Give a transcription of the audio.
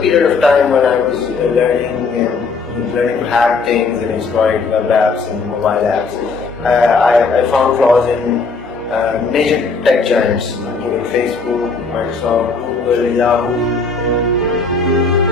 period of time when I was learning to hack things and exploit web apps and mobile apps, I found flaws in major tech giants, including Facebook, Microsoft, Google, Yahoo.